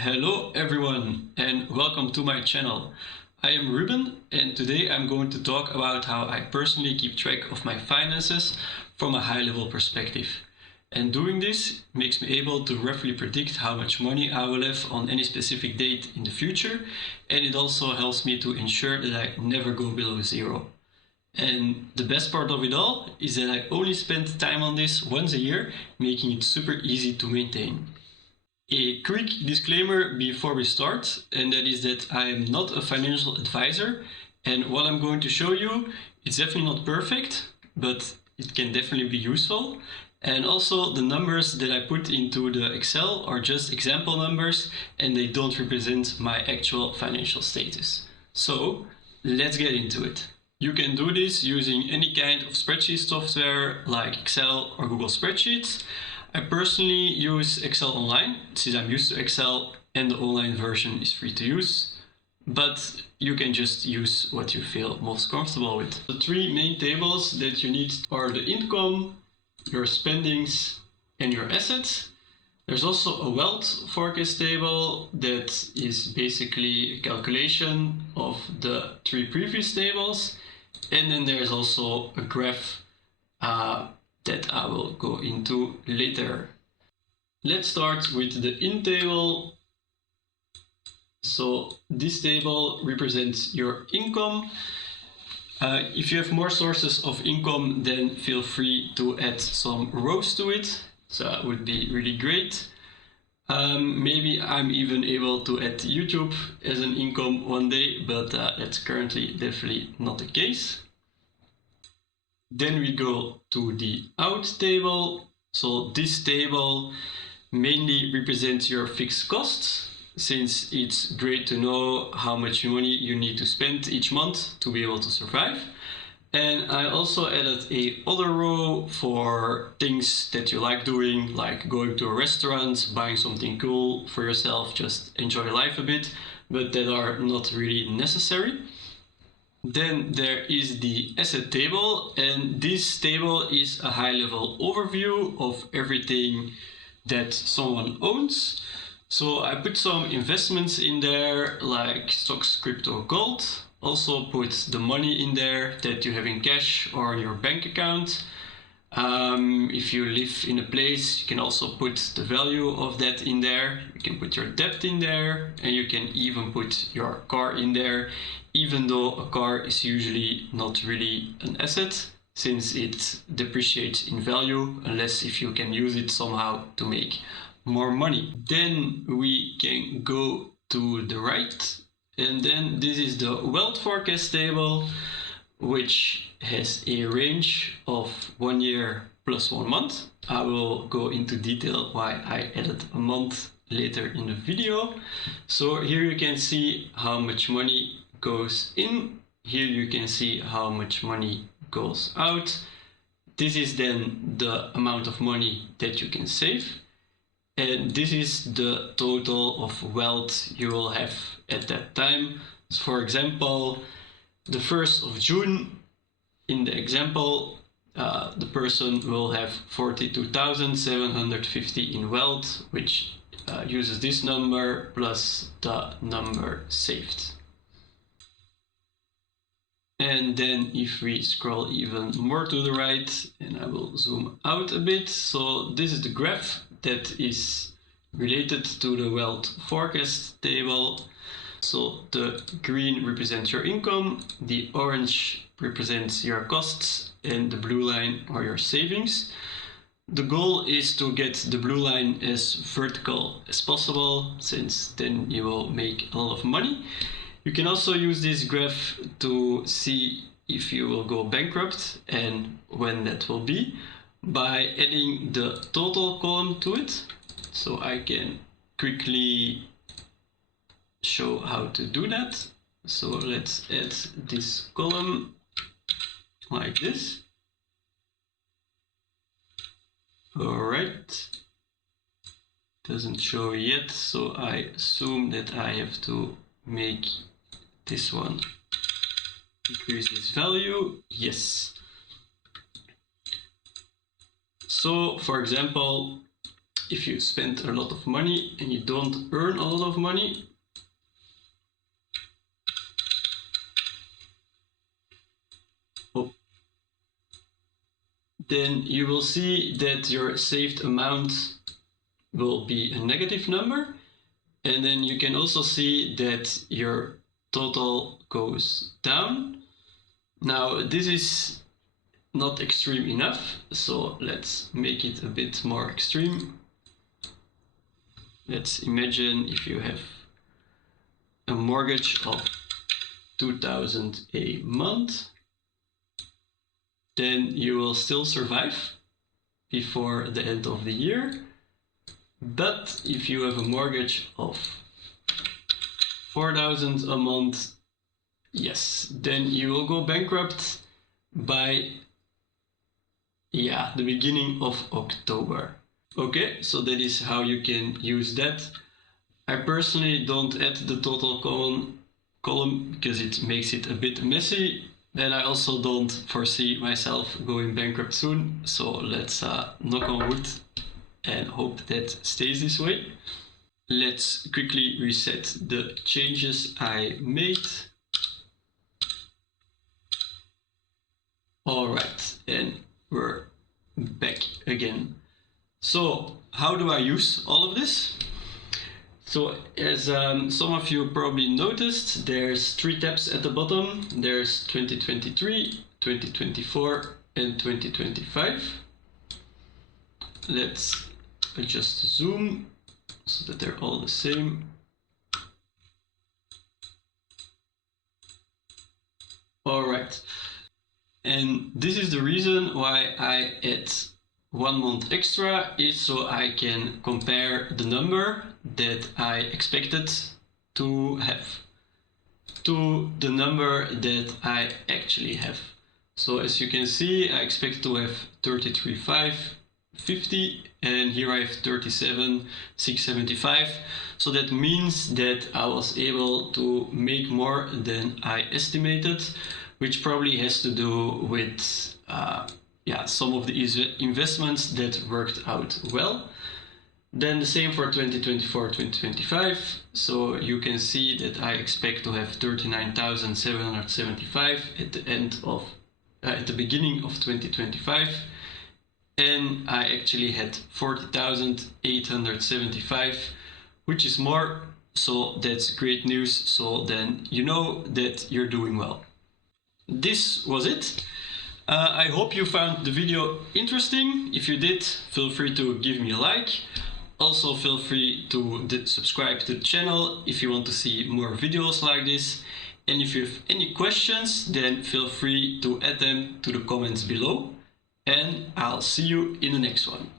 Hello everyone and welcome to my channel. I am Ruben and today I'm going to talk about how I personally keep track of my finances from a high level perspective. And doing this makes me able to roughly predict how much money I will have on any specific date in the future, and it also helps me to ensure that I never go below zero. And the best part of it all is that I only spend time on this once a year, making it super easy to maintain. A quick disclaimer before we start, and that is that I am not a financial advisor, and what I'm going to show you, it's definitely not perfect, but it can definitely be useful. And also the numbers that I put into the Excel are just example numbers and they don't represent my actual financial status. So let's get into it. You can do this using any kind of spreadsheet software like Excel or Google Spreadsheets. I personally use Excel Online since I'm used to Excel and the online version is free to use, but you can just use what you feel most comfortable with. The three main tables that you need are the income, your spendings, and your assets. There's also a wealth forecast table that is basically a calculation of the three previous tables, and then there's also a graph that I will go into later. Let's start with the in table. So this table represents your income. If you have more sources of income, then feel free to add some rows to it. So that would be really great. Maybe I'm even able to add YouTube as an income one day, but that's currently definitely not the case. Then we go to the out table. So this table mainly represents your fixed costs, since it's great to know how much money you need to spend each month to be able to survive. And I also added a other row for things that you like doing, like going to a restaurant, buying something cool for yourself, just enjoy life a bit, but that are not really necessary. Then there is the asset table, and this table is a high-level overview of everything that someone owns. So I put some investments in there like stocks, crypto, gold. Also put the money in there that you have in cash or on your bank account. If you live in a place, you can also put the value of that in there. You can put your debt in there, and you can even put your car in there, even though a car is usually not really an asset since it depreciates in value unless if you can use it somehow to make more money. Then we can go to the right, and then this is the wealth forecast table, which has a range of 1 year plus 1 month. I will go into detail why I added a month later in the video. So here you can see how much money goes in. Here you can see how much money goes out. This is then the amount of money that you can save. And this is the total of wealth you will have at that time. So for example, the 1st of June, in the example, the person will have 42,750 in wealth, which uses this number plus the number saved. And then if we scroll even more to the right, and I will zoom out a bit, so this is the graph that is related to the wealth forecast table. So the green represents your income, the orange represents your costs, and the blue line are your savings. The goal is to get the blue line as vertical as possible, since then you will make a lot of money. You can also use this graph to see if you will go bankrupt and when that will be by adding the total column to it. So I can quickly show how to do that. So let's add this column like this. Alright, doesn't show yet, so I assume that I have to make this one increase this value. Yes. So for example, if you spend a lot of money and you don't earn a lot of money, then you will see that your saved amount will be a negative number. And then you can also see that your total goes down. Now, this is not extreme enough, so let's make it a bit more extreme. Let's imagine if you have a mortgage of 2,000 a month, then you will still survive before the end of the year. But if you have a mortgage of 4,000 a month, yes, then you will go bankrupt by the beginning of October. Okay, so that is how you can use that. I personally don't add the total column because it makes it a bit messy. And I also don't foresee myself going bankrupt soon. So let's knock on wood and hope that stays this way. Let's quickly reset the changes I made. All right, and we're back again. So how do I use all of this? So as some of you probably noticed, there's 3 tabs at the bottom. There's 2023, 2024, and 2025. Let's adjust the zoom so that they're all the same. All right. And this is the reason why I add 1 month extra, is so I can compare the number that I expected to have to the number that I actually have. So as you can see, I expect to have 33,550 and here I have 37,675. So that means that I was able to make more than I estimated, which probably has to do with some of the investments that worked out well. Then the same for 2024, 2025. So you can see that I expect to have 39,775 at the beginning of 2025, and I actually had 40,875, which is more. So that's great news. So then you know that you're doing well. This was it. I hope you found the video interesting. If you did, feel free to give me a like. Also feel free to subscribe to the channel if you want to see more videos like this. And if you have any questions, then feel free to add them to the comments below. And I'll see you in the next one.